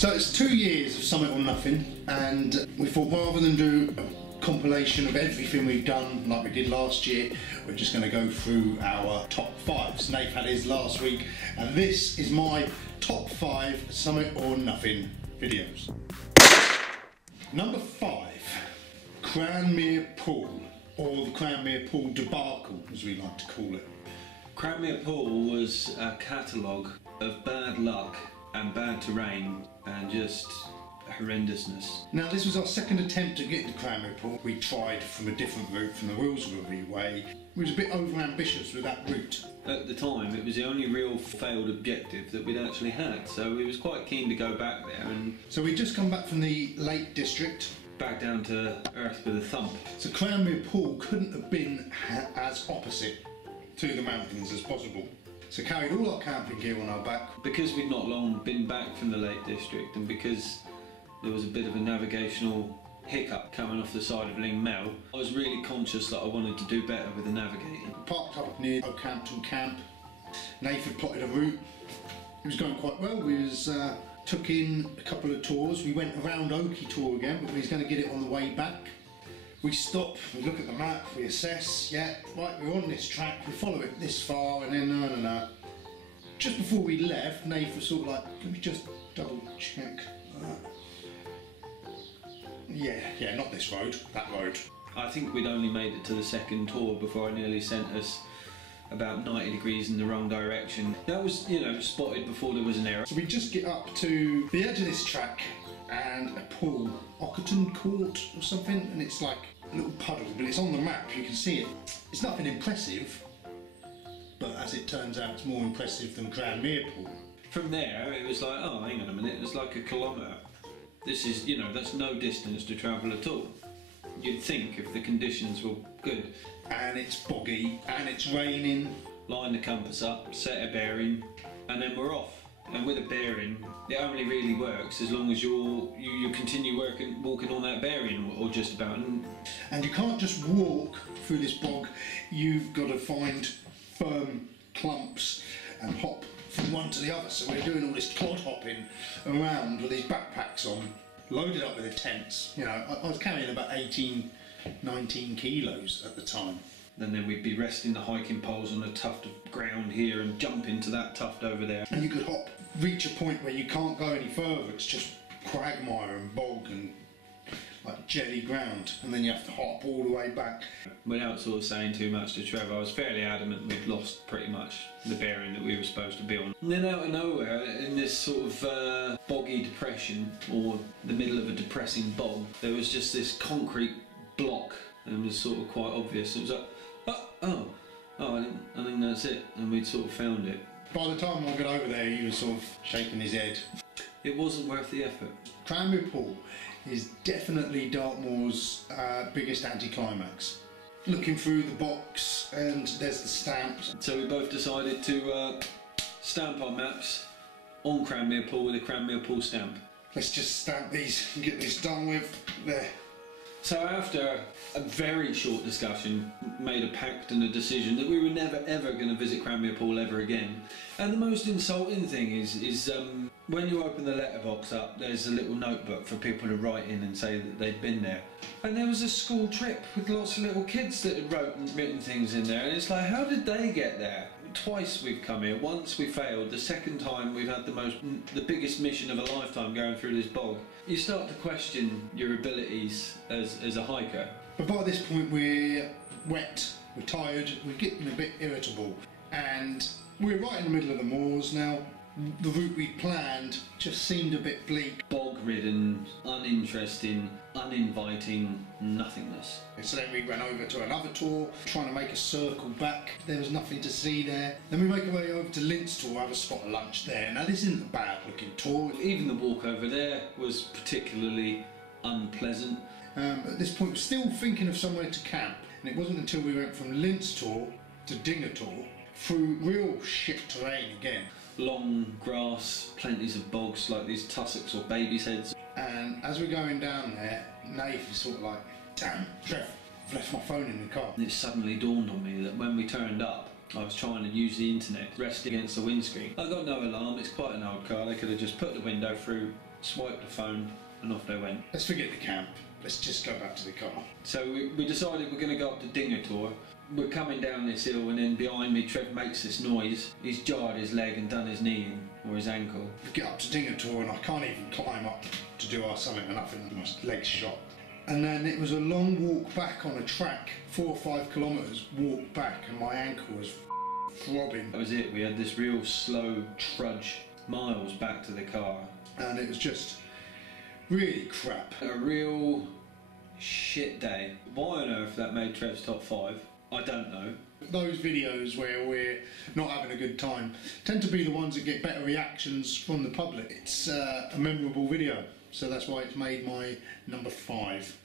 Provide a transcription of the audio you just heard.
So it's 2 years of Summit or Nothing, and we thought rather than do a compilation of everything we've done like we did last year, we're just going to go through our top fives. Nate had his last week, and this is my top 5 Summit or Nothing videos. Number 5, Cranmere Pool, or the Cranmere Pool debacle as we like to call it. Cranmere Pool was a catalogue of bad luck and bad terrain and just horrendousness. Now this was our second attempt to get to Cranmere Pool. We tried from a different route, from the Wilsbury way. We was a bit over ambitious with that route. At the time it was the only real failed objective that we'd actually had, so we was quite keen to go back there. And so we'd just come back from the Lake District. Back down to earth with a thump. So Cranmere Pool couldn't have been as opposite to the mountains as possible. So carried all our camping gear on our back. Because we'd not long been back from the Lake District, and because there was a bit of a navigational hiccup coming off the side of Ling Mel, I was really conscious that I wanted to do better with the navigating. Parked up near Oakhampton Camp. Nathan plotted a route. It was going quite well. We took in a couple of tours. We went around Oaky Tour again, but we was going to get it on the way back. We stop, we look at the map, we assess, yeah, right, we're on this track, we follow it this far, and then no. Just before we left, Nathan was sort of like, let me just double check. Yeah, not this road, that road. I think we'd only made it to the second tour before I nearly sent us about 90 degrees in the wrong direction. That was, spotted before there was an error. So we just get up to the edge of this track and a pool, Ockerton Court or something, and it's like a little puddle, but it's on the map, you can see it. It's nothing impressive, but as it turns out it's more impressive than Cranmere Pool. From there it was like, oh hang on a minute, it's like a kilometre. This is, that's no distance to travel at all. You'd think if the conditions were good. And it's boggy, and it's raining. Line the compass up, set a bearing, and then we're off. And with a bearing, it only really works as long as you continue walking on that bearing, or just about. And you can't just walk through this bog, you've got to find firm clumps and hop from one to the other. So we're doing all this clod hopping around with these backpacks on, loaded up with the tents. I was carrying about 18, 19 kilos at the time. And then we'd be resting the hiking poles on a tuft of ground here and jump into that tuft over there. And you could reach a point where you can't go any further, it's just quagmire and bog and like jelly ground, and then you have to hop all the way back. Without sort of saying too much to Trev, I was fairly adamant we'd lost pretty much the bearing that we were supposed to be on. And then out of nowhere, in this sort of boggy depression, or the middle of a depressing bog, there was just this concrete block, and it was sort of quite obvious. It was like, I think that's it, and we'd sort of found it. By the time I got over there, he was sort of shaking his head. It wasn't worth the effort. Cranmere Pool is definitely Dartmoor's biggest anticlimax. Looking through the box, and there's the stamps. So we both decided to stamp our maps on Cranmere Pool with a Cranmere Pool stamp. Let's just stamp these and get this done with. There. So after a very short discussion, made a pact and a decision that we were never ever going to visit Cranmere Pool ever again. And the most insulting thing is when you open the letterbox up, there's a little notebook for people to write in and say that they'd been there. And there was a school trip with lots of little kids that had written things in there, and it's like, how did they get there? Twice we've come here. Once we failed. The second time we've had the biggest mission of a lifetime going through this bog. You start to question your abilities as a hiker. But by this point we're wet, we're tired, we're getting a bit irritable, and we're right in the middle of the moors now. The route we planned just seemed a bit bleak. Bog-ridden, uninteresting, uninviting nothingness. So then we went over to another tour, trying to make a circle back. There was nothing to see there. Then we make our way over to Linz Tour, have a spot of lunch there. Now this isn't a bad looking tour. Even the walk over there was particularly unpleasant. At this point we're still thinking of somewhere to camp, and it wasn't until we went from Linz Tour to Dinger Tour through real shit terrain again. Long grass, plenties of bogs like these tussocks or babies' heads. And as we're going down there, Nate is sort of like, damn, Trev, I've left my phone in the car. And it suddenly dawned on me that when we turned up, I was trying to use the internet, resting against the windscreen. I got no alarm, it's quite an old car, they could have just put the window through, swiped the phone, and off they went. Let's forget the camp. Let's just go back to the car. So we decided we're going to go up to Dingertor. We're coming down this hill, and then behind me Trev makes this noise. He's jarred his leg and done his knee in, or his ankle. We get up to Dingertor and I can't even climb up to do our summit or nothing. My leg's shot. And then it was a long walk back on a track, 4 or 5 kilometres walk back, and my ankle was throbbing. That was it. We had this real slow trudge miles back to the car. And it was just really crap. A real shit day. Why on earth that made Trev's top 5, I don't know. Those videos where we're not having a good time tend to be the ones that get better reactions from the public. It's a memorable video, so that's why it's made my number 5.